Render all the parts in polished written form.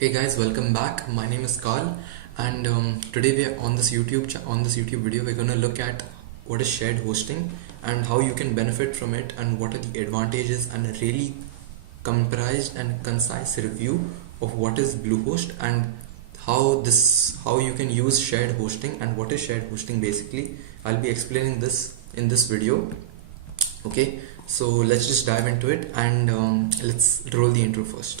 Hey guys, welcome back. My name is Carl, and today we are on this YouTube video. We're gonna look at what is shared hosting and how you can benefit from it, and what are the advantages, and a really comprised and concise review of what is Bluehost and how you can use shared hosting and what is shared hosting basically. I'll be explaining this in this video. Okay, so let's just dive into it, and let's roll the intro first.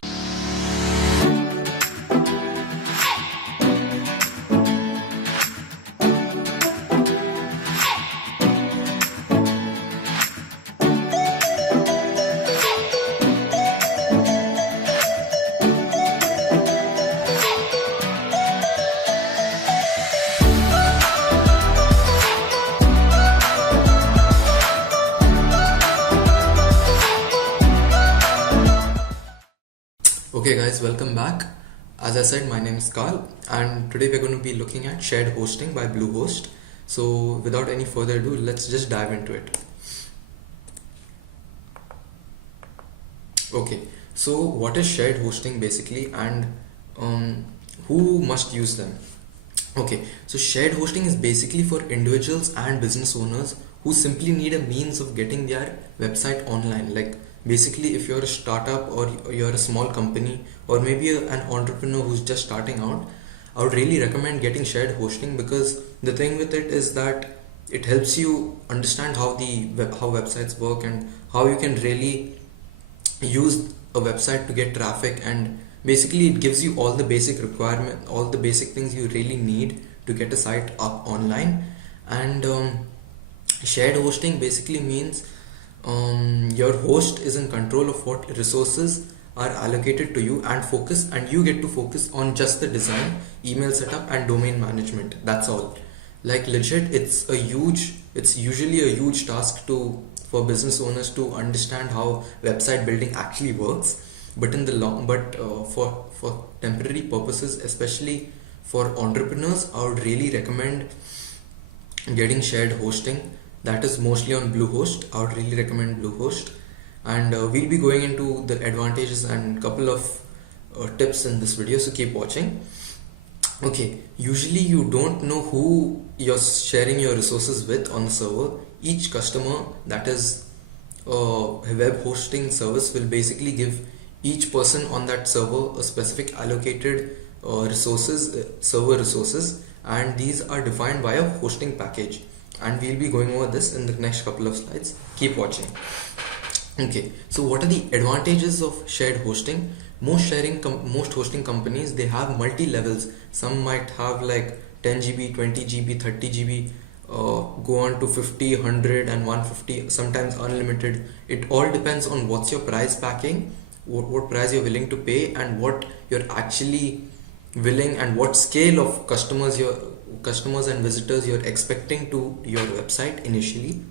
Okay guys, welcome back. As I said, my name is Carl, and today we're going to be looking at shared hosting by Bluehost. So without any further ado, let's just dive into it. Okay, so what is shared hosting basically, and who must use them? Okay, so shared hosting is basically for individuals and business owners who simply need a means of getting their website online. Like basically, if you're a startup or you're a small company, or maybe an entrepreneur who's just starting out, I would really recommend getting shared hosting, because the thing with it is that it helps you understand how websites work and how you can really use a website to get traffic, and basically it gives you all the all the basic things you really need to get a site up online. And shared hosting basically means your host is in control of what resources are allocated to you, and you get to focus on just the design, email setup and domain management. That's all. Like legit, it's usually a huge task for business owners to understand how website building actually works. But in the long but for temporary purposes, especially for entrepreneurs, I would really recommend getting shared hosting. That is mostly on Bluehost. I would really recommend Bluehost, and we'll be going into the advantages and couple of tips in this video, so keep watching. Okay, usually you don't know who you're sharing your resources with on the server. Each customer that is a web hosting service will basically give each person on that server a specific allocated server resources, and these are defined by a hosting package, and we'll be going over this in the next couple of slides. Keep watching. Okay, so what are the advantages of shared hosting? Most hosting companies, they have multi levels. Some might have like 10 GB, 20 GB, 30 GB, go on to 50, 100 and 150, sometimes unlimited. It all depends on what's your price packing, what price you're willing to pay, and what you're actually willing, and what scale of customers and visitors you're expecting to your website initially.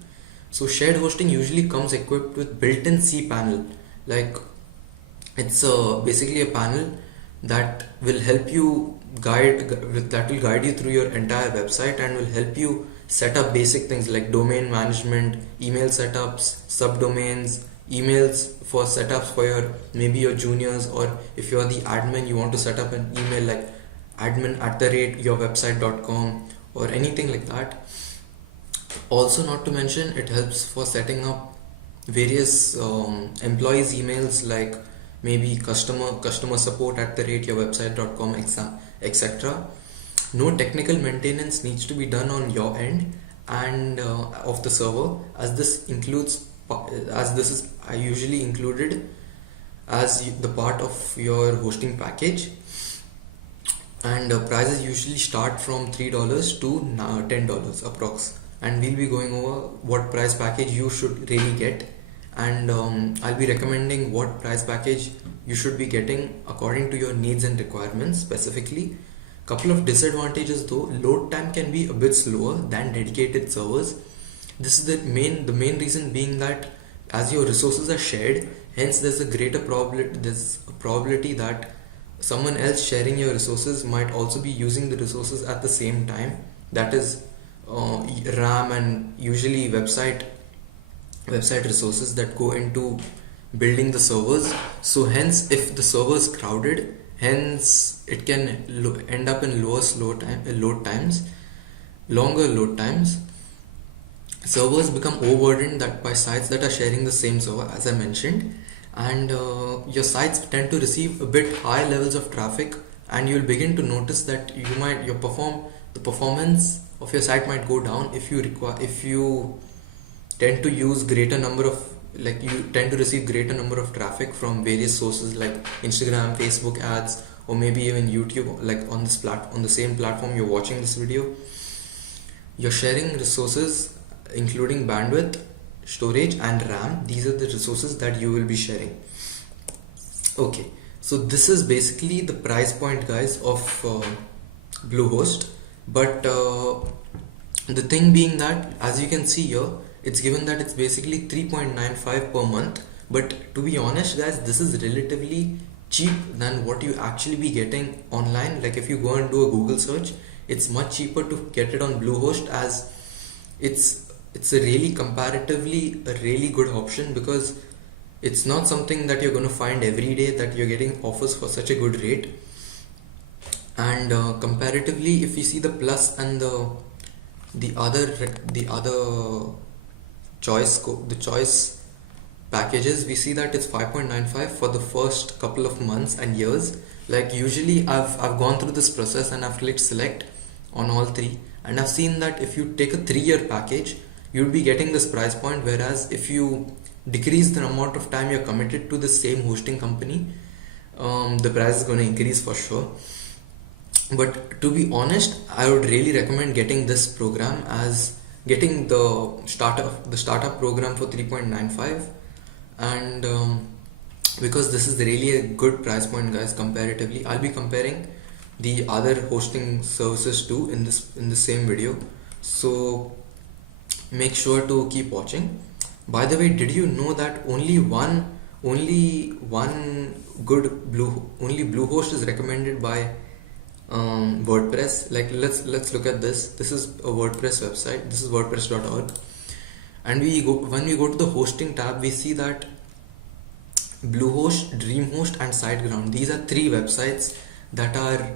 So shared hosting usually comes equipped with built-in cPanel. Like it's basically a panel that will help you that will guide you through your entire website, and will help you set up basic things like domain management, email setups, subdomains, emails for setups for maybe your juniors, or if you're the admin, you want to set up an email like admin@yourwebsite.com or anything like that. Also, not to mention, it helps for setting up various employees emails, like maybe customer support@yourwebsite.com, etc. No technical maintenance needs to be done on your end and of the server, as this is usually included as the part of your hosting package. And prices usually start from $3 to now $10 approx, and we'll be going over what price package you should really get, and I'll be recommending what price package you should be getting according to your needs and requirements specifically. Couple of disadvantages though: load time can be a bit slower than dedicated servers. This is the main reason being that as your resources are shared, hence there's a probability that someone else sharing your resources might also be using the resources at the same time. That is RAM and usually website resources that go into building the servers. So hence, if the server is crowded hence it can end up in longer load times. Servers become overburdened that by sites that are sharing the same server, as I mentioned, and your sites tend to receive a bit high levels of traffic, and you'll begin to notice that the performance of your site might go down if you tend to use greater number of like you tend to receive greater number of traffic from various sources like Instagram, Facebook ads, or maybe even YouTube. Like on the same platform you're watching this video, you're sharing resources including bandwidth, storage, and RAM. These are the resources that you will be sharing. Okay, so this is basically the price point, guys, of Bluehost. But the thing being that, as you can see here, it's given that it's basically 3.95 per month. But to be honest, guys, this is relatively cheap than what you actually be getting online. Like if you go and do a Google search, it's much cheaper to get it on Bluehost, as it's a really comparatively a really good option, because it's not something that you're going to find every day that you're getting offers for such a good rate. And comparatively, if you see the plus and the other choice packages, we see that it's 5.95 for the first couple of months and years. Like usually I've gone through this process and I've clicked select on all three, and I've seen that if you take a 3-year package, you'll be getting this price point, whereas if you decrease the amount of time you're committed to the same hosting company, the price is going to increase for sure. But to be honest, I would really recommend getting this program as getting the startup program for 3.95, and because this is really a good price point, guys. Comparatively, I'll be comparing the other hosting services too in the same video, so make sure to keep watching. By the way, did you know that only one good Bluehost is recommended by WordPress? Like let's look at this. This is a WordPress website. This is wordpress.org, and when we go to the hosting tab, we see that Bluehost, DreamHost, and SiteGround, these are 3 websites that are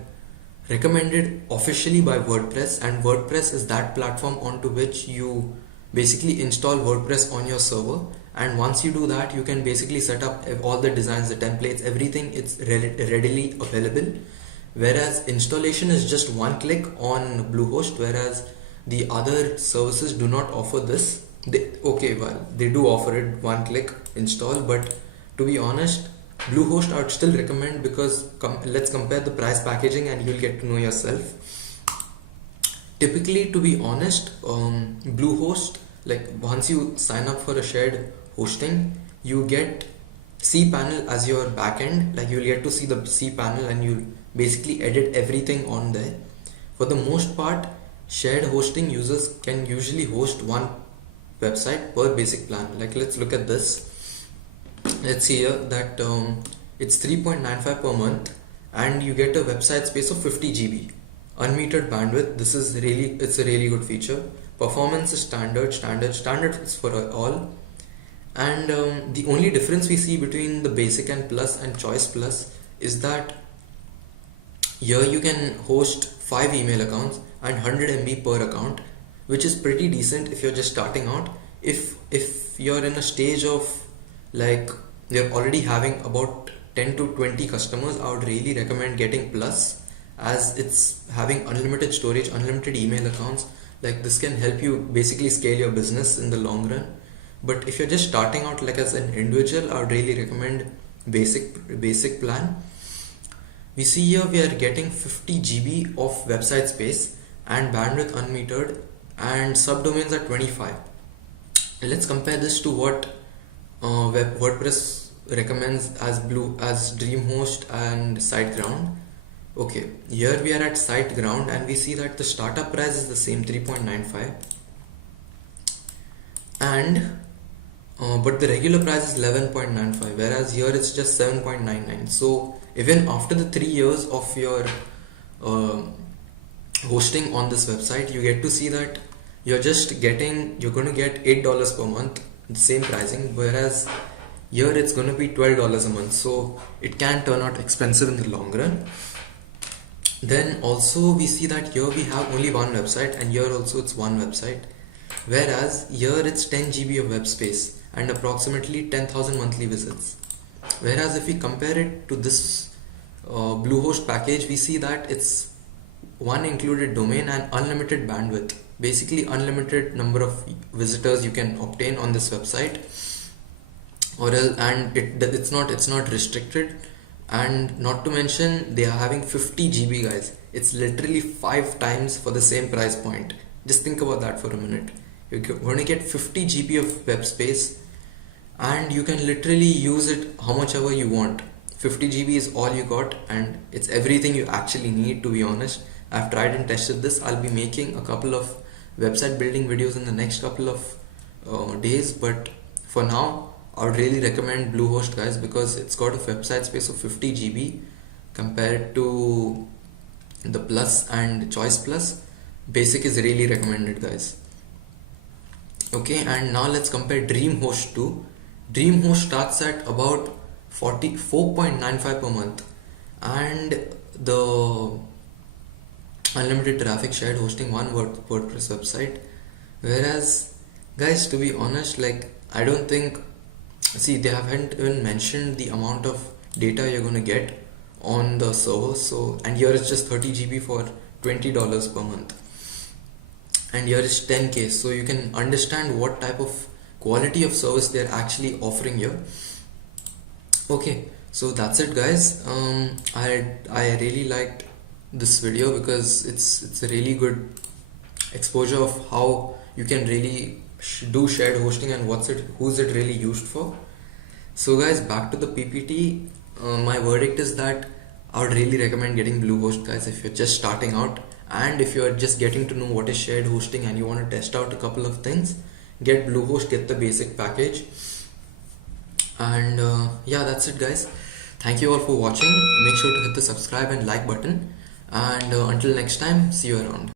recommended officially by WordPress, and WordPress is that platform onto which you basically install WordPress on your server. And once you do that, you can basically set up all the designs, the templates, everything. It's readily available, whereas installation is just one click on Bluehost, whereas the other services do not offer this. They do offer it, one click install, but to be honest, Bluehost I would still recommend, because let's compare the price packaging and you'll get to know yourself. Typically, to be honest, Bluehost, like once you sign up for a shared hosting, you get cPanel as your backend. Like you'll get to see the cPanel and you'll basically edit everything on there. For the most part, shared hosting users can usually host one website per basic plan. Like let's look at this. Let's see here that it's 3.95 per month, and you get a website space of 50 GB, unmetered bandwidth. It's a really good feature. Performance is standard is for all. And the only difference we see between the basic and plus and choice plus is that here you can host 5 email accounts and 100 MB per account, which is pretty decent if you're just starting out. If you're in a stage of like you're already having about 10 to 20 customers, I would really recommend getting plus, as it's having unlimited storage, unlimited email accounts. Like this can help you basically scale your business in the long run. But if you're just starting out like as an individual, I would really recommend basic plan. We see here we are getting 50 GB of website space and bandwidth unmetered, and subdomains are 25. Let's compare this to what WordPress recommends as DreamHost and SiteGround. Okay, here we are at SiteGround, and we see that the startup price is the same, 3.95, and but the regular price is 11.95, whereas here it's just 7.99. So even after the 3 years of your hosting on this website, you get to see that you're going to get $8 per month, the same pricing, whereas Here it's gonna be $12 a month, so it can turn out expensive in the long run. Then also we see that here we have only one website, and here also it's one website, whereas here it's 10 GB of web space and approximately 10,000 monthly visits. Whereas if we compare it to this Bluehost package, we see that it's one included domain and unlimited bandwidth, basically unlimited number of visitors you can obtain on this website, or else, and it's not restricted. And not to mention they are having 50 GB, guys. It's literally 5 times for the same price point. Just think about that for a minute. You're going to get 50 GB of web space, and you can literally use it how much ever you want. 50 GB is all you got, and it's everything you actually need, to be honest. I've tried and tested this. I'll be making a couple of website building videos in the next couple of days, but for now I would really recommend Bluehost, guys, because it's got a website space of 50 GB compared to the Plus and Choice Plus. Basic is really recommended, guys. Okay, and now let's compare DreamHost to. DreamHost starts at about 44.95 per month, and the unlimited traffic, shared hosting, one WordPress website. Whereas, guys, to be honest, like, I don't think, see, they haven't even mentioned the amount of data you're going to get on the server. So, and here it's just 30 GB for $20 per month, and here is 10K, so you can understand what type of quality of service they're actually offering here. Okay, so that's it, guys. I really liked this video because it's a really good exposure of how you can really do shared hosting and who's it really used for. So, guys, back to the PPT. My verdict is that I would really recommend getting Bluehost, guys, if you're just starting out, and if you're just getting to know what is shared hosting and you want to test out a couple of things, get Bluehost, get the basic package. And yeah, that's it, guys. Thank you all for watching. Make sure to hit the subscribe and like button, and until next time, see you around.